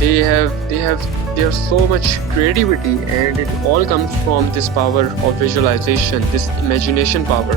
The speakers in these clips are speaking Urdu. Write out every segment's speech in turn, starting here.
they have so much creativity, and it all comes from this power of visualization, this imagination power.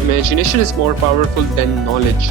imagination is more powerful than knowledge.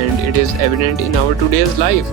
and it is evident in our today's life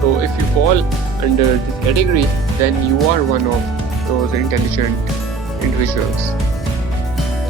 So if you fall under this category, then you are one of those intelligent individuals.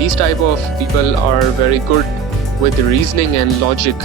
These type of people are very good with reasoning and logic.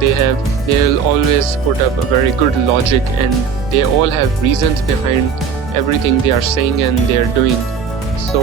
they'll always put up a very good logic, and they all have reasons behind everything they are saying and they are doing. So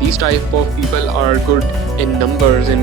These type of people are good in numbers, in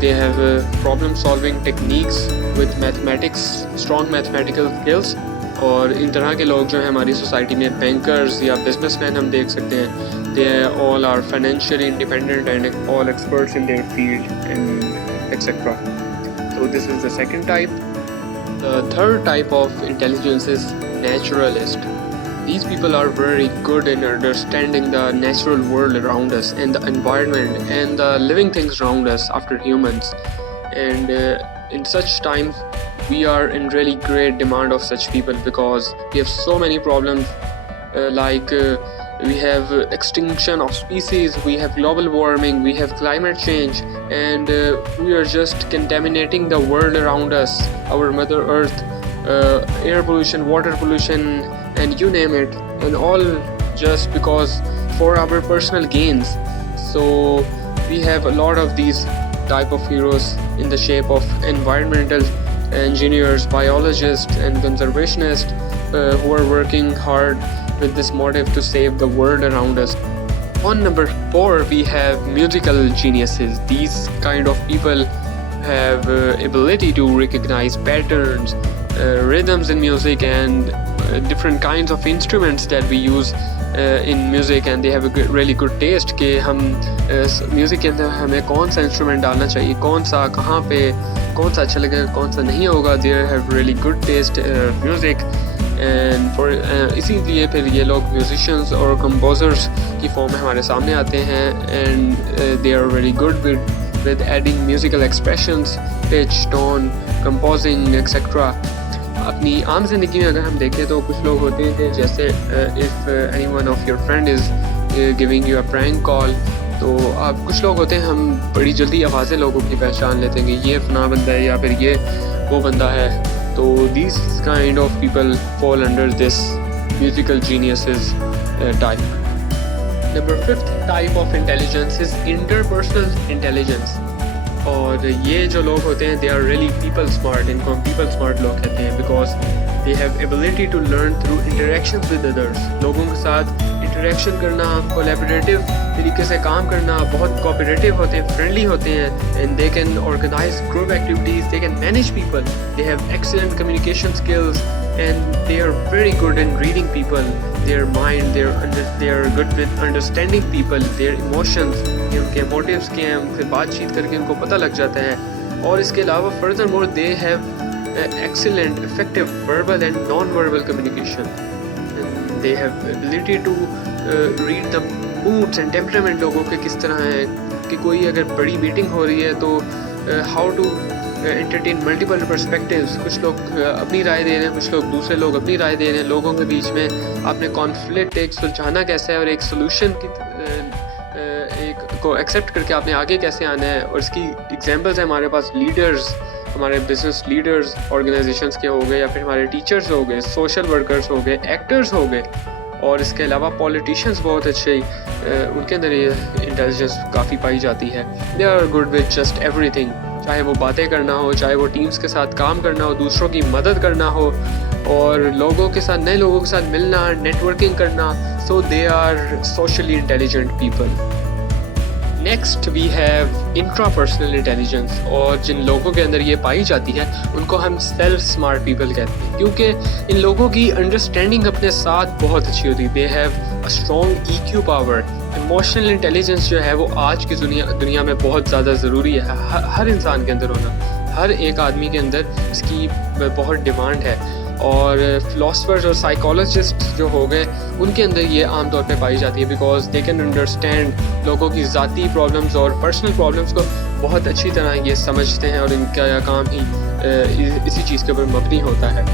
They have problem solving techniques with mathematics, strong mathematical skills. اور ان طرح کے لوگ جو ہیں ہماری سوسائٹی میں بینکرز یا بزنس مین ہم دیکھ سکتے ہیں. They all are financially independent and all experts in their field and etcetera. So this is the second type. The third type of intelligence is naturalist. These people are very good in understanding the natural world around us and the environment and the living things around us after humans. And in such times, we are in really great demand of such people because we have so many problems like we have extinction of species, we have global warming, we have climate change, and we are just contaminating the world around us, our mother earth, air pollution, water pollution, and you name it, and all just because for our personal gains. So we have a lot of these type of heroes in the shape of environmental engineers, biologists, and conservationists who are working hard with this motive to save the world around us. On number 4, we have musical geniuses. These kind of people have ability to recognize patterns, rhythms in music, and different kinds of instruments that we use in music, and they have a really good taste کہ ہم میوزک کے اندر ہمیں کون سا انسٹرومنٹ ڈالنا چاہیے, کون سا کہاں پہ کون سا اچھا لگے گا, کون سا نہیں ہوگا. they have really good taste music. And for اسی لیے پھر یہ لوگ میوزیشینس اور کمپوزرس کی فارم میں ہمارے سامنے آتے ہیں. And they are very good with adding musical expressions, pitch, tone, composing etcetera. اپنی عام زندگی میں اگر ہم دیکھیں تو کچھ لوگ ہوتے ہیں جیسے if any one of your friend is giving you a prank call, تو آپ کچھ لوگ ہوتے ہیں ہم بڑی جلدی آوازیں لوگوں کی پہچان لیتے ہیں کہ یہ فلاں بندہ ہے یا پھر یہ وہ بندہ ہے. So these kind of people fall under this musical geniuses type. Number 5th type of intelligence is interpersonal intelligence. اور یہ جو لوگ ہوتے ہیں they are really people smart. ان کو people smart لوگ کہتے ہیں because they have ability to learn through interactions with others. لوگوں کے ساتھ انٹریکشن کرنا, کولیبریٹیو طریقے سے کام کرنا, بہت کوآپریٹیو ہوتے ہیں, فرینڈلی ہوتے ہیں, and they can organize group activities, they can manage people, they have excellent communication skills, and they are very good in reading people, their mind, they are good with understanding people, their emotions, ان کے موٹیوز کے ہیں, ان سے بات چیت کر کے ان کو پتہ لگ جاتا ہے. اور اس کے علاوہ further more they have excellent, effective verbal and non-verbal communication. And they have ability to read the moods and temperament لوگوں کے کس طرح ہیں, کہ کوئی اگر بڑی میٹنگ ہو رہی ہے تو how to entertain multiple perspectives. کچھ لوگ اپنی رائے دے رہے ہیں, کچھ لوگ دوسرے لوگ اپنی رائے دے رہے ہیں. لوگوں کے بیچ میں آپ نے کانفلکٹ ایک سلجھانا کیسا ہے اور ایک سولوشن کی ایک کو ایکسیپٹ کر کے آپ نے آگے کیسے آنا ہے. اور اس کی ایگزامپلس ہیں ہمارے پاس. لیڈرز, ہمارے بزنس لیڈرز آرگنائزیشنس کے ہو گئے, یا پھر ہمارے ٹیچرز ہو گئے, سوشل ورکرز ہو گئے, ایکٹرز ہو گئے. اور اس کے علاوہ پولیٹیشینس بہت اچھے, ان کے اندر یہ انٹیلیجنس کافی پائی جاتی ہے. They are good with just ایوری تھنگ, چاہے وہ باتیں کرنا ہو, چاہے وہ ٹیمز کے ساتھ کام کرنا ہو, دوسروں کی مدد کرنا ہو, اور لوگوں کے ساتھ, نئے لوگوں کے ساتھ ملنا, نیٹ ورکنگ کرنا. So they are socially intelligent people. Next we have intrapersonal intelligence, اور جن لوگوں کے اندر یہ پائی جاتی ہے ان کو ہم سیلف اسمارٹ پیپل کہتے ہیں, کیونکہ ان لوگوں کی انڈرسٹینڈنگ اپنے ساتھ بہت اچھی ہوتی ہے. They have a strong EQ power. Emotional intelligence جو ہے وہ آج کی دنیا میں بہت زیادہ ضروری ہے, ہر انسان کے اندر ہونا, ہر ایک آدمی کے اندر اس کی بہت ڈیمانڈ ہے. اور فلاسفرز اور سائیکالوجسٹ جو ہو گئے ان کے اندر یہ عام طور پہ پائی جاتی ہے, بیکاز دے کین انڈرسٹینڈ لوگوں کی ذاتی پرابلمس اور پرسنل پرابلمس کو بہت اچھی طرح یہ سمجھتے ہیں, اور ان کا کام ہی اسی چیز کے اوپر مبنی ہوتا ہے.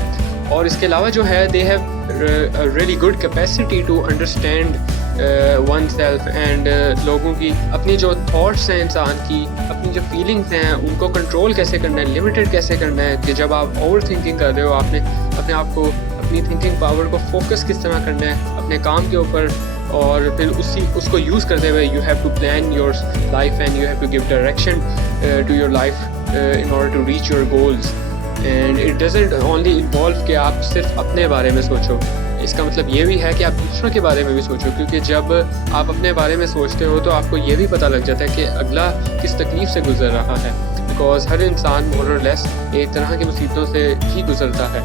اور اس کے علاوہ جو ہے they have really good capacity to understand one self, and لوگوں کی اپنی جو تھاٹس ہیں, انسان کی اپنی جو فیلنگس ہیں, ان کو کنٹرول کیسے کرنا ہے, لمیٹڈ کیسے کرنا ہے, کہ جب آپ اوور تھنکنگ کر رہے ہو آپ نے اپنے آپ کو, اپنی تھنکنگ پاور کو فوکس کس طرح کرنا ہے اپنے کام کے اوپر, اور پھر اس کو یوز کرتے ہوئے you have to plan your life and you have to give direction to your life in order to reach your goals. And it doesn't only involve کہ آپ صرف اپنے بارے میں سوچو, اس کا مطلب یہ بھی ہے کہ آپ دوسروں کے بارے میں بھی سوچو, کیونکہ جب آپ اپنے بارے میں سوچتے ہو تو آپ کو یہ بھی پتہ لگ جاتا ہے کہ اگلا کس تکلیف سے گزر رہا ہے, بیکاز ہر انسان مور اور لیس ایک طرح کی مصیبتوں سے ہی گزرتا ہے.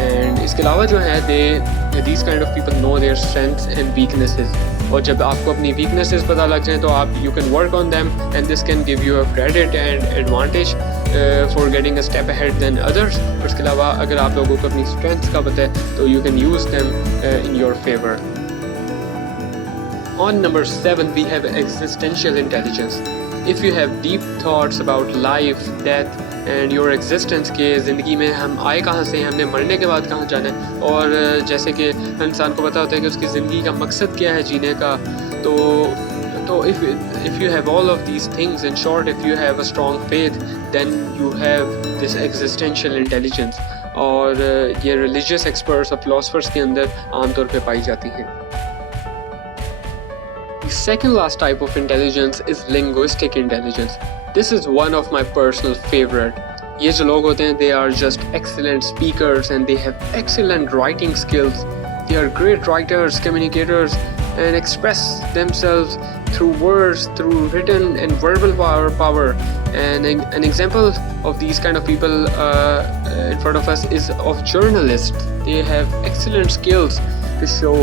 اینڈ اس کے علاوہ جو ہے these kind of people know their strengths and weaknesses. اور جب آپ کو اپنی ویکنیسز پتہ لگ جائیں تو آپ you can work on them and this can give you a credit and advantage for getting a step ahead than others. اور اس کے علاوہ اگر آپ لوگوں کو اپنی اسٹرینتھس کا پتہ ہے تو you can use them in your favour. On number 7 we have existential intelligence. If you have deep thoughts about life, death and your existence کہ زندگی میں ہم آئے کہاں سے ہیں, ہم نے مرنے کے بعد کہاں جانا ہے, اور جیسے کہ انسان کو پتہ ہوتا ہے کہ اس کی زندگی کا مقصد کیا ہے جینے کا, تو if you have all of these things, in short if you have a strong faith then you have this existential intelligence. اور یہ religious experts اور philosophers کے اندر عام طور پہ پائی جاتی ہیں. The second last type of intelligence is linguistic intelligence. This is one of my personal favorite. یہ جو لوگ ہوتے ہیں they are just excellent speakers and they have excellent writing skills. They are great writers, communicators and express themselves through words, through written and verbal power. And an example of these kind of people in front of us is of journalists. They have excellent skills to show,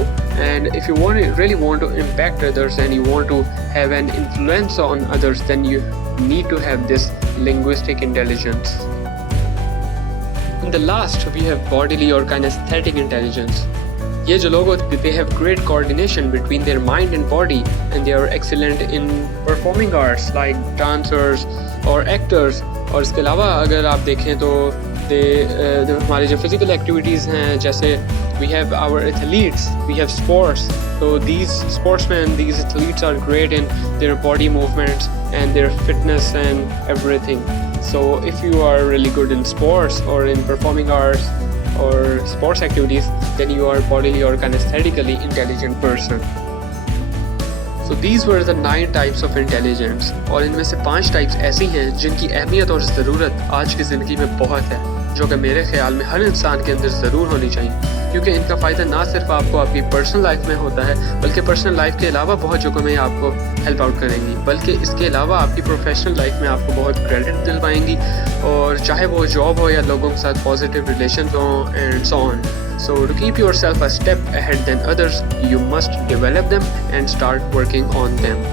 and if you really want to impact others and you want to have an influence on others, then you need to have this linguistic intelligence. And the last we have bodily or kinesthetic intelligence. یہ جو لوگ ہوتے ہیں they have great coordination between their mind and body, and they are excellent in performing arts like dancers or actors. اور اس کے علاوہ اگر آپ دیکھیں تو ہماری جو فزیکل ایکٹیویٹیز ہیں, جیسے we have our athletes, we have sports, so these sportsmen, these athletes are great in their body movements and their fitness and everything. So if you are really good in sports or in performing arts or sports activities, then you are bodily or kinesthetically intelligent person. So these were the 9 types of intelligence, اور ان میں سے 5 types ایسی ہیں جن کی اہمیت اور ضرورت آج کی زندگی میں بہت ہے, جو کہ میرے خیال میں ہر انسان کے اندر ضرور ہونی چاہیے, کیونکہ ان کا فائدہ نہ صرف آپ کو آپ کی پرسنل لائف میں ہوتا ہے بلکہ پرسنل لائف کے علاوہ بہت جگہوں میں آپ کو ہیلپ آؤٹ کریں گی, بلکہ اس کے علاوہ آپ کی پروفیشنل لائف میں آپ کو بہت کریڈٹ دلوائیں گی, اور چاہے وہ جاب ہو یا لوگوں کے ساتھ پازیٹیو ریلیشنز ہوں and so on. So to keep yourself a step ahead than others, you must develop them and start working on them.